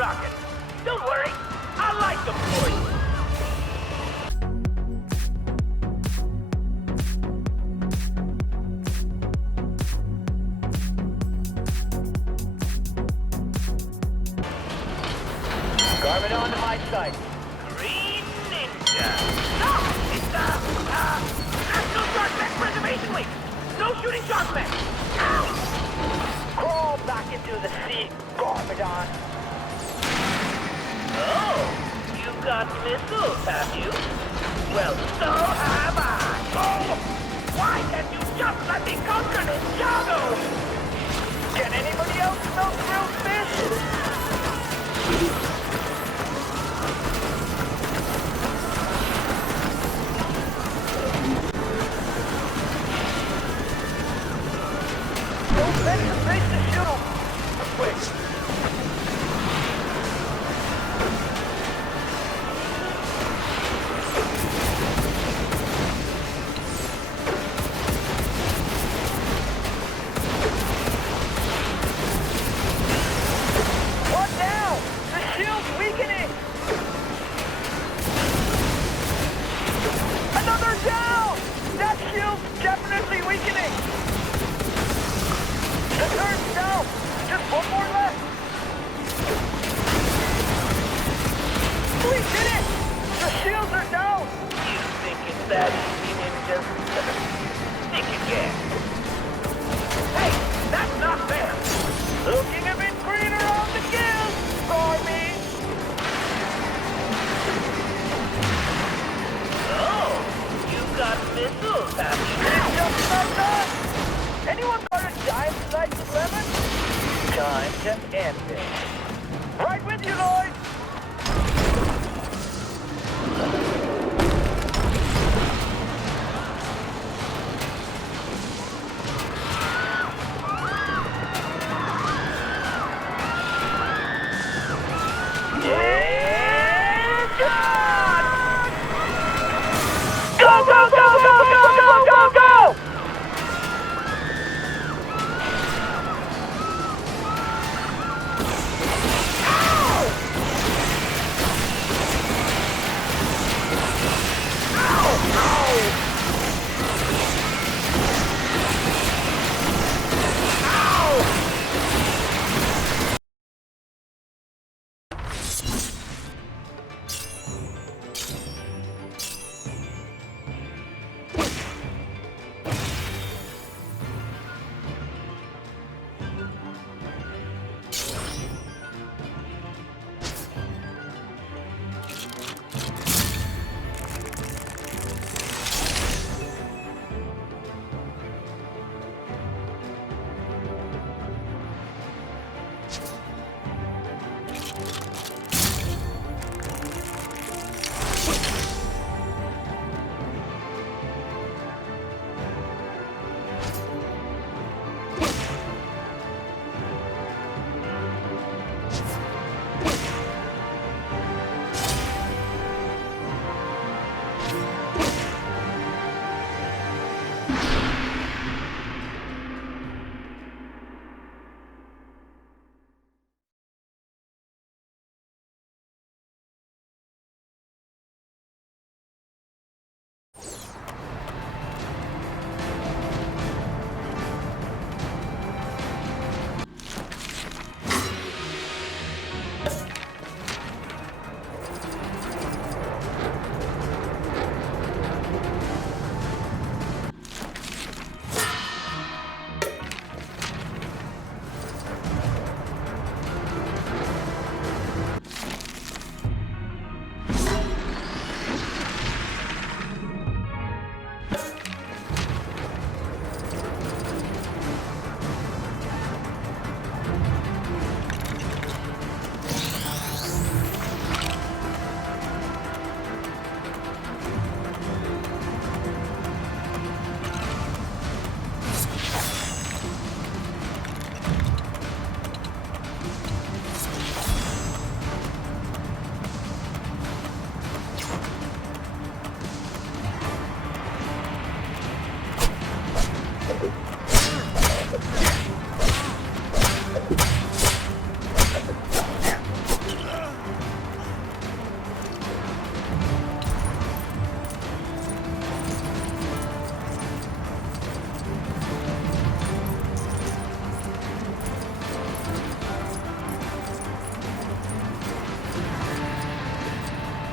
rocket. Don't worry, I like them for you. Garmin on to my site. Green Ninja. No! It's, National Sharkback Preservation Week! No shooting sharkmen! Ow! Crawl back into the sea, Garmadon. Oh, you've got missiles, have you? Well, so have I. Oh! Why can't you just let me conquer Ninjago? Can anybody else smell grilled fish? Let's face the shuttle! Quick! One down! The shield's weakening! Another down! That shield's definitely weakening! The turn's down! Just one more left! We did it! The shields are down! You think it's that easy, Ninja? Think again. Hey, that's not fair! Looking a bit greener on the gills, Stormy! Oh, you've got missiles, have you? It's just about done! Anyone got a giant size 11? Time to end it. Right with you, Lloyd! It's done! Go, go, go, go, go, go, go, go!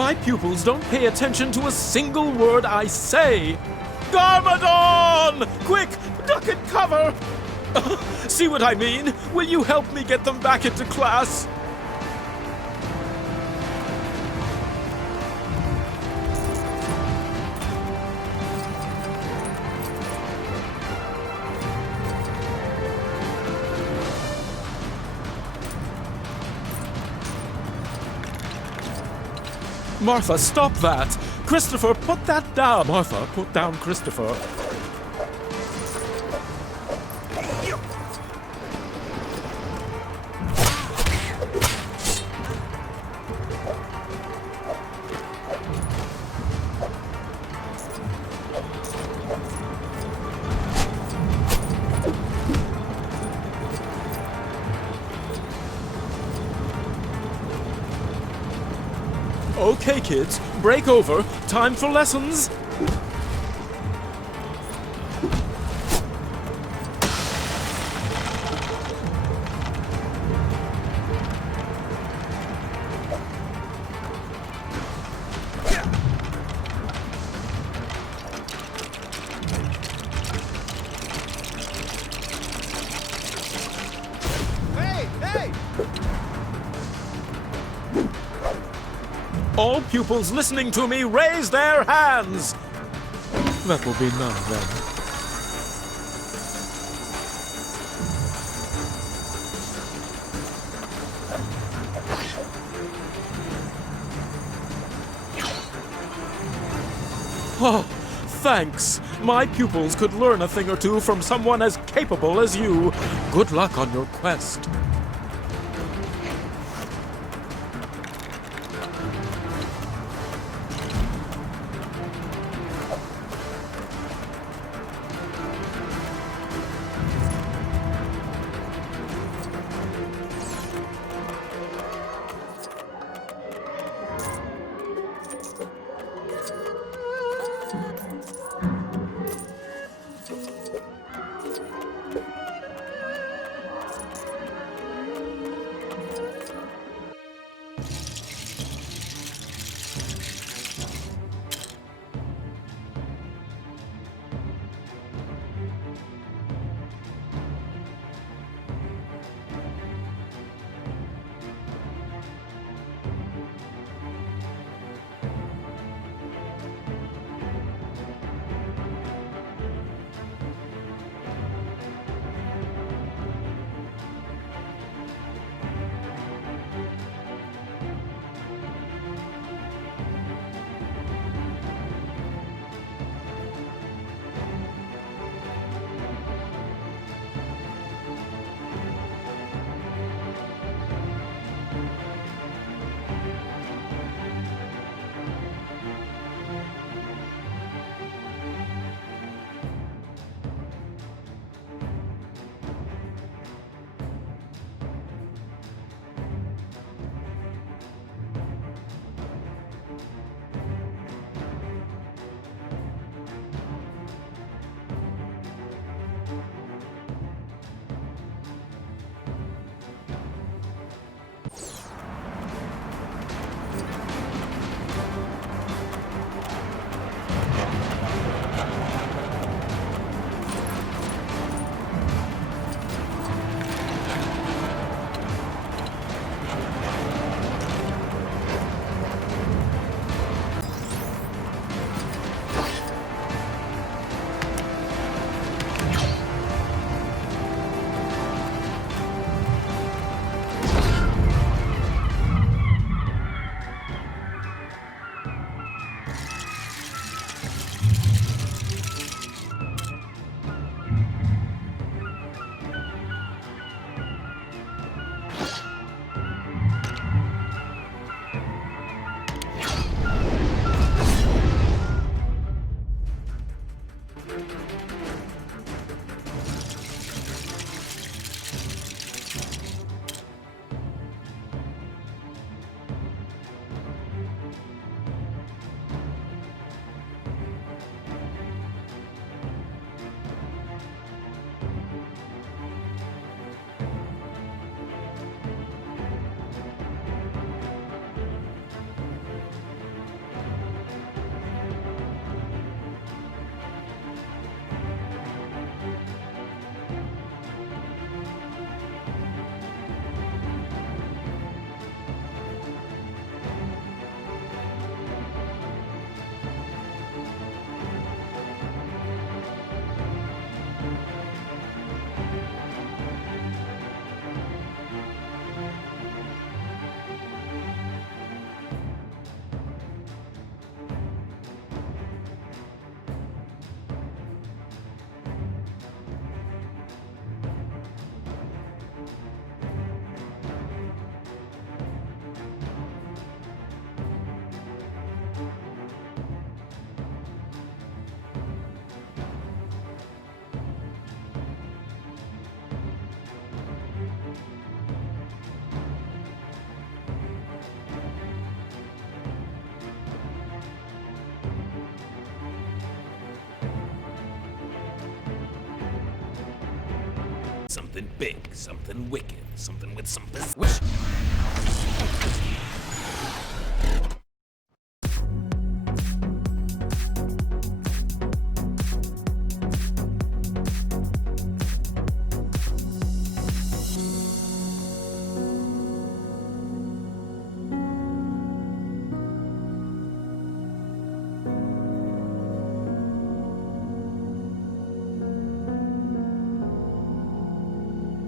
My pupils don't pay attention to a single word I say. Garmadon! Quick, duck and cover! See what I mean? Will you help me get them back into class? Martha, stop that! Christopher, put that down! Martha, put down Christopher. Okay, kids, break over. Time for lessons. Hey! All pupils listening to me raise their hands. That will be none then. Oh, thanks. My pupils could learn a thing or two from someone as capable as you. Good luck on your quest. Something big, something wicked, something with some wish.